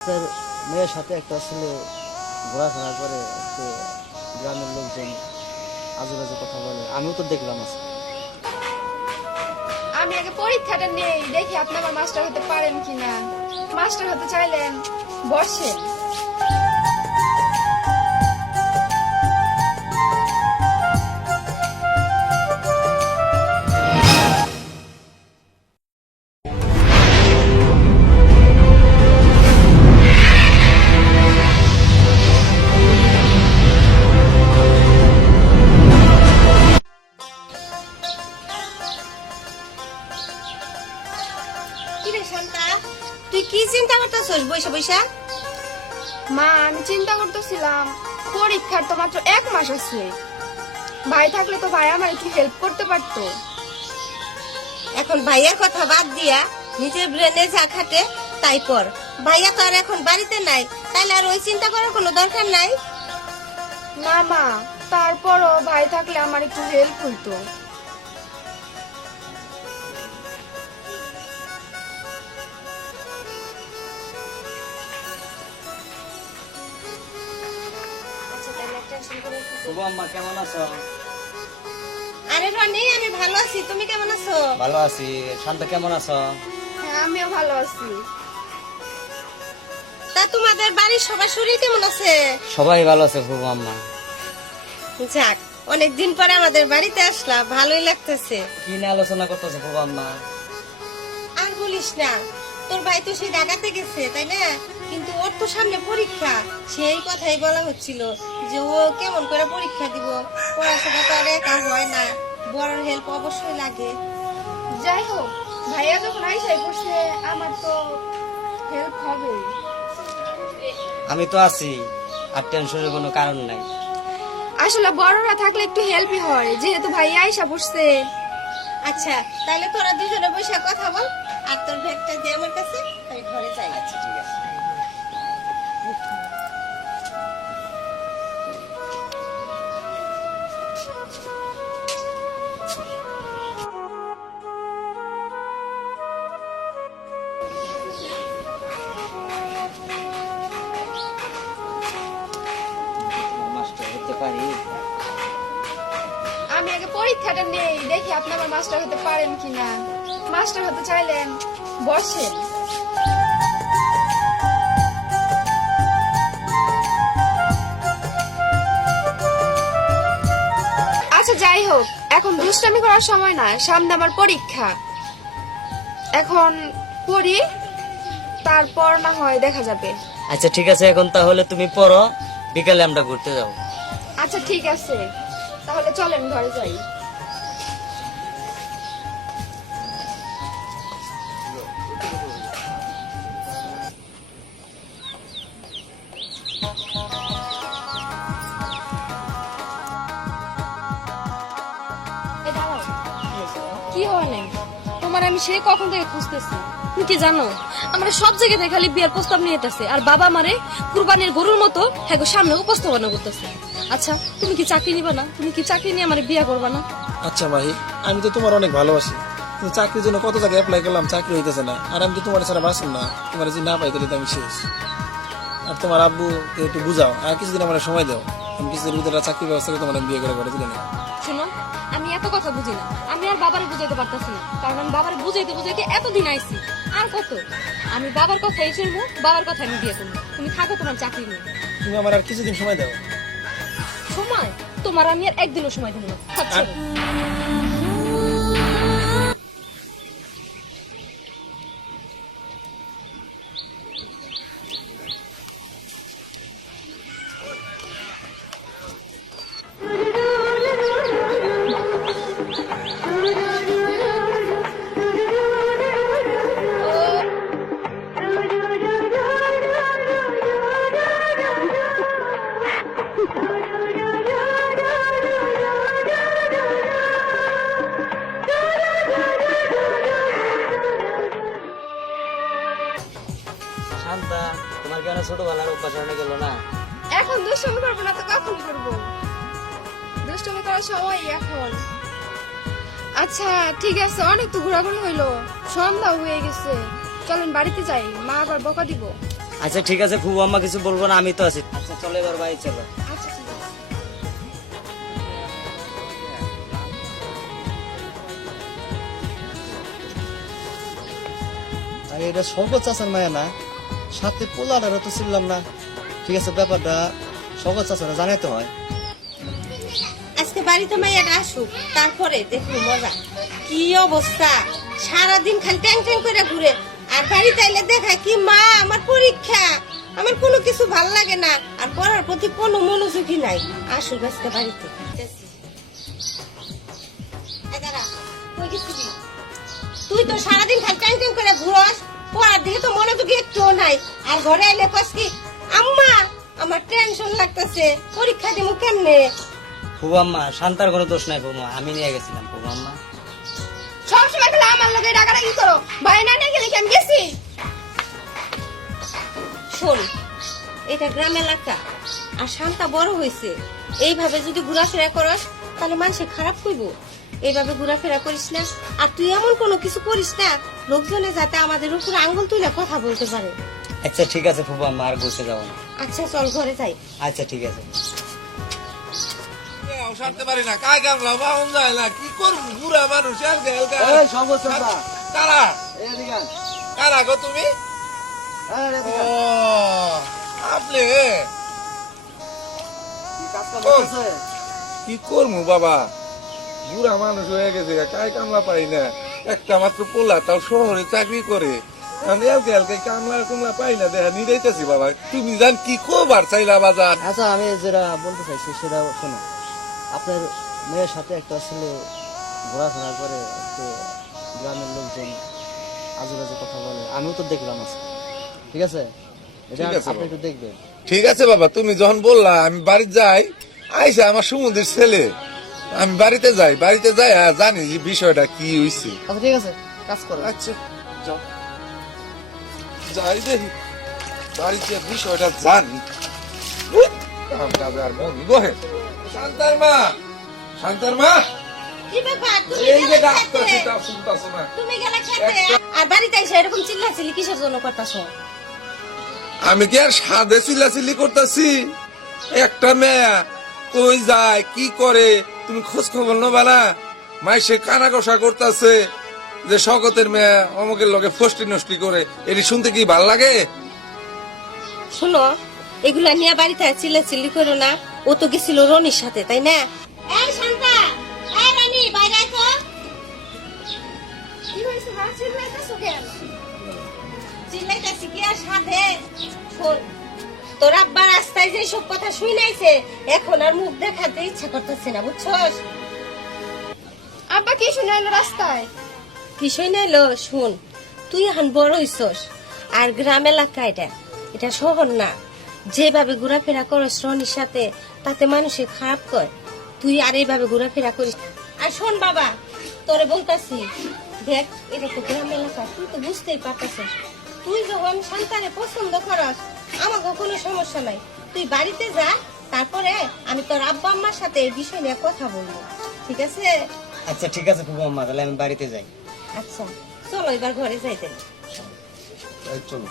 Sir মেয়ের সাথে একটা ছেলে ঘোরাফেরা করে, গ্রামের লোকজন আজে বাজে কথা বলে, আমিও তো দেখলাম আজকে। আমি আগে পরীক্ষাটা নেই, দেখি আপনি আমার মাস্টার হতে পারেন কিনা। মাস্টার হতে চাইলেন বসেন। কিরে শান্তা, তুই কি চিন্তা করতেছস বৈশা বৈশা? মা, আমি চিন্তা করতেছিলাম পরীক্ষার তো মাত্র 1 মাস আছে। ভাই থাকলে তো ভাই আমার একটু হেল্প করতে পারতো। এখন ভাইয়ার কথা বাদ দিয়া নিজের ব্রেনে যা খাটে তাই কর। ভাইয়া তো আর এখন বাড়িতে নাই, তাইলে আর ওই চিন্তা করার কোনো দরকার নাই। না মা, তারপরও ভাই থাকলে আমার একটু হেল্প হইতো। শুভ আম্মা, কেমন আছো? আরে রনি, আমি ভালো আছি, তুমি কেমন আছো? ভালো আছি। শান্ত, কেমন আছো? হ্যাঁ, আমিও ভালো আছি। তা তোমাদের বাড়ির সবার শরীর কেমন আছে? সবাই ভালো আছে শুভ আম্মা। যাক, অনেকদিন পরে আমাদের বাড়িতে আসলা, ভালোই লাগতেছে। কি নিয়ে আলোচনা করতেছো শুভ আম্মা? আর বলিস না, তোর ভাই তো সেই ঢাকাতে গেছে তাই না, কিন্তু ওর তো সামনে পরীক্ষা। সেই কথাই বলা হচ্ছিল যে ও কেমন করে পরীক্ষা দিব। পড়াশোনা তো আর একা হয় না, বড় হেল্প অবশ্যই লাগে। যাই হোক, ভাইয়া যখন আইসাই করছে আমার তো হেল্প হবে। আমি তো আছি, আর টেনশনের কোনো কারণ নাই। আসলে বড়রা থাকলে একটু হেল্পই হয়, যেহেতু ভাইয়া আইসা পড়ছে। আচ্ছা, তাহলে তোরা দুজনে বসে কথা বল, আর তোর ব্যাগটা দে আমার কাছে, আমি ঘরে যাই। আচ্ছা, ঠিক আছে। মাস্টার হতে পারি? আমি আগে পরীক্ষাটা নেই, দেখি আপনি আমার মাস্টার হতে পারেন কিনা। মাস্টার হতে চাইলেন বসেন। আচ্ছা যাই হোক, এখন দুষ্টামি করার সময় না, সামনে আমার পরীক্ষা। এখন পড়ি, তারপর না হয় দেখা যাবে। আচ্ছা ঠিক আছে, এখন তাহলে তুমি পড়ো, বিকালে আমরা ঘুরতে যাবো। আচ্ছা ঠিক আছে, তাহলে চলেন ঘরে যাই। এ দাঁড়াও, কি হয় নাই? তোমার আমি সে কখন থেকে খুঁজতেছি। তুমি কি জানো, আমরা সব জায়গায় খালি বিয়ের প্রস্তাব নিয়ে যেতেছে, আর বাবা মারে কুরবানির গরুর মতো হ্যাঁ সামনে উপস্থাপনা করতেছে। আচ্ছা, তুমি কি চাকরি নিবা না? তুমি কি চাকরি নিয়ে আমার বিয়ে করবা না? আচ্ছা মাহি, আমি তো তোমার অনেক ভালোবাসি, কিন্তু চাকরির জন্য কত জায়গায় অ্যাপ্লাই করলাম, চাকরি হইতেছে না। আর আমি তো তোমার ছাড়া বাঁচুন না, তোমার যদি না পাই তাহলে তো আমি শেষ। আর তোমার আব্বু একটু বুঝাও, আর কিছুদিন আমার সময় দাও, আমি কিছুদিন ভিতরে চাকরি ব্যবস্থা করে তোমার আমি বিয়ে করে তুলে নেব। শোনো, আমি এত কথা বুঝি না, আমি আর বাবারে বুঝাইতে পারতাছি না, কারণ আমি বাবারে বুঝাইতে বুঝাইতে এতদিন আইছি। আর কত, আমি বাবার কথাই শুনবো, বাবার কথা আমি বিয়ে করবো। তুমি থাকো তোমার চাকরি নিয়ে। তুমি আমার আর কিছুদিন সময় দাও। সময় তোমার আমি আর একদিনও সময় দেবো না। আচ্ছা, শান্তা, তোমার কেন ছোটবেলার অভ্যাস হয়ে গেল না? এখন দুষ্টমি করবো না তো কখন করবো? দুষ্টমি করার সময় এখন। আচ্ছা ঠিক আছে, অনেক তো ঘোরাঘুরি হইলো, সন্ধ্যা হয়ে গেছে, চলেন বাড়িতে যাই, মা আবার বকা দিব। আচ্ছা ঠিক আছে ফুবু আম্মা কিছু বলবো না, আমি তো আছি। আচ্ছা চলো এবার বাড়ি চলো। আচ্ছা ঠিক আছে। আরে এটা শওকত চাচার মায়া না, সাথে পোলাটারও তো ছিলাম না। ঠিক আছে ব্যাপারটা শওকত চাচারা জানাইতে হয়। আজকে বাড়িতে মাইয়াটা আসুক, তারপরে দেখবো মজা। কি অবস্থা, সারাদিন খালি ট্যাং ট্যাং করে ঘুরে, আর বাড়িতে আইলে দেখায় কি মা আমার পরীক্ষা, আমার কোনো কিছু ভাল লাগে না, আর পড়ার প্রতি কোনো মনোযোগই নাই। আসুক আজকে বাড়িতে। এই দাঁড়া, কই গেছিলি? তুই তো সারাদিন খালি ট্যাং ট্যাং করে ঘুরস, পড়ার দিকে তো মনোযোগী একটুও নাই। আর ঘরে আইলে কস কি, আম্মা আমার টেনশন লাগতেছে, পরীক্ষা দিমু কেমনে? ফুবু আম্মা শান্তার কোনো দোষ নাই ফুবু, আমি নিয়ে গেছিলাম ফুবু আম্মা। সবসময় খেলে আমার লোকে ডাকাডাকি করো, ভাই না নিয়ে গেলে কি আমি গেছি? শোন, এটা গ্রাম এলাকা, আর শান্তা বড় হয়েছে। এইভাবে যদি ঘোরাফেরা করস তাহলে মানুষে খারাপ কইব। এইভাবে ঘোরাফেরা করিস না, আর তুই এমন কোনো কিছু করিস না লোকজনে যাতে আমাদের উপরে আঙ্গুল তুলে কথা বলতে পারে। আচ্ছা ঠিক আছে ফুবু আম্মা, আর বসে যাবো না। আচ্ছা চল ঘরে যাই। আচ্ছা ঠিক আছে। সারতে পারি না, কাজ কামলা বাহন যায় না, কি করবো? বুড়া মানুষ হালকা হালকা। কারা কারা গো তুমি? ও আপনি কি করবো বাবা, বুড়া মানুষ হয়ে গেছে, কাজ কামলা পাই না। একটা মাত্র পোলা, তাও শহরে চাকরি করে, আমি হালকা হালকা কামলা কুমলা পাই না, দেখা নিরাইতেছি বাবা। তুমি জান কি খবর চাইলা বাজার? আচ্ছা আমি যেটা বলতে চাইছি সেটা শোনো। আপনার মেয়ের সাথে একটা ছেলে ঘোরাফেরা করে, একটু গ্রামের লোকজন আজেবাজে কথা বলে, আমিও তো দেখলাম আজকে। ঠিক আছে, এটা ঠিক আছে আপনি বাবা। একটু দেখবেন। ঠিক আছে বাবা, তুমি যখন বললা আমি বাড়ি যাই, আইসা আমার সমুদ্রের ছেলে, আমি বাড়িতে যাই, বাড়িতে যাই আর জানি যে বিষয়টা কি হইছে। আচ্ছা ঠিক আছে, কাজ করো। আচ্ছা যাও, যাই দেখি বাড়িতে বিষয়টা জানি। উই, কামটাবে আর মনি বহে। শান্তার মা, শান্তার মা, কি ব্যাপার, তুমি এই যে গেলে ডাক্তার খেতে? সেটা শুনতাছো না? তুমি গেলে খেতে, আর বাড়িতে এসে এরকম চিল্লাচিল্লি কিসের জন্য করতাছো? আমি কি আর সাদে চিল্লাচিল্লি করতেছি? একটা মেয়ে কই যায় কি করে তুমি খোঁজ খবর নেবা না? মাইসে কানা কষা করতেছে যে শকতের মেয়ে অমুকের লগে ফষ্টি নষ্টি করে, এটি শুনতে কি ভাল লাগে? শোনো, এগুলা নিয়ে বাড়িতে চিল্লাচিল্লি করো না। ও তো গেছিল রনির সাথে, তাই না? এই শান্তা, এই রানী, বাইরে আয় তো। কি হয়েছে মা, চিল্লাইতেছো কেন? চিল্লাইতাছি কি আর সাথে? শোন, তোর আব্বা রাস্তায় যে সব কথা শুনাইছে, এখন আর মুখ দেখাতে ইচ্ছা করতেছে না, বুঝছস? আব্বা কি শুনাইলো রাস্তায়? কি শুনাইলো? শুন, তুই এখন বড় হইছস, আর গ্রাম এলাকা এটা শহর না। যেভাবে ঘোরাফেরা করস রনির সাথে, তাতে মানুষে খারাপ কয়। তুই আর এইভাবে ঘোরাফেরা করিস। আর শোন বাবা, তোরে বলতাছি, দেখ এটা তো গ্রাম এলাকা, তুই তো বুঝতেই পারতাছিস। তুই যখন সন্তানে পছন্দ করস, আমাকে কোনো সমস্যা নাই। তুই বাড়িতে যা, তারপরে আমি তোর আব্বা আম্মার সাথে এই বিষয় নিয়ে কথা বলবো, ঠিক আছে? আচ্ছা ঠিক আছে ফুবু আম্মা, তাহলে আমি বাড়িতে যাই। আচ্ছা চলো এবার ঘরে যাইতে। চলো।